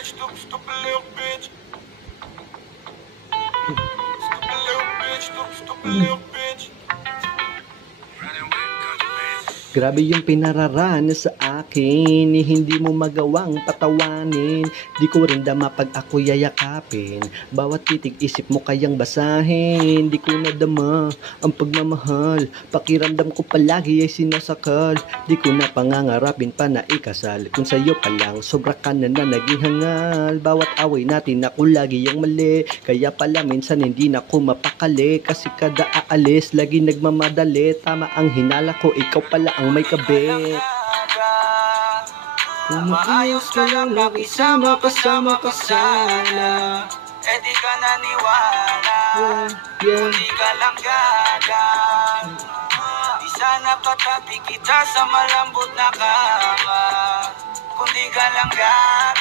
Stop a little bitch. Stop a little bitch. Stop a little bitch. Grabe yung pinararanas sa akin, hindi mo magawang patawanin. Di ko rin dama pag ako yayakapin, bawat titig isip mo kayang basahin. Di ko nadama ang pagmamahal, pakiramdam ko palagi ay sinasakal. Di ko na pangangarapin pa na ikasal, kung sa'yo pa lang sobra ka na naging hangal. Bawat away natin ako lagi ang mali, kaya pala minsan hindi na ako mapakali. Kasi kada aalis lagi nagmamadali, tama ang hinala ko, ikaw pala ang may kabit. Kung maayos ka lang nakisama kasama ka sana, eh di ka naniwala. Kung di ka lang gaga, di sana katabi kita sa malambot na kama. Kung di ka lang gaga,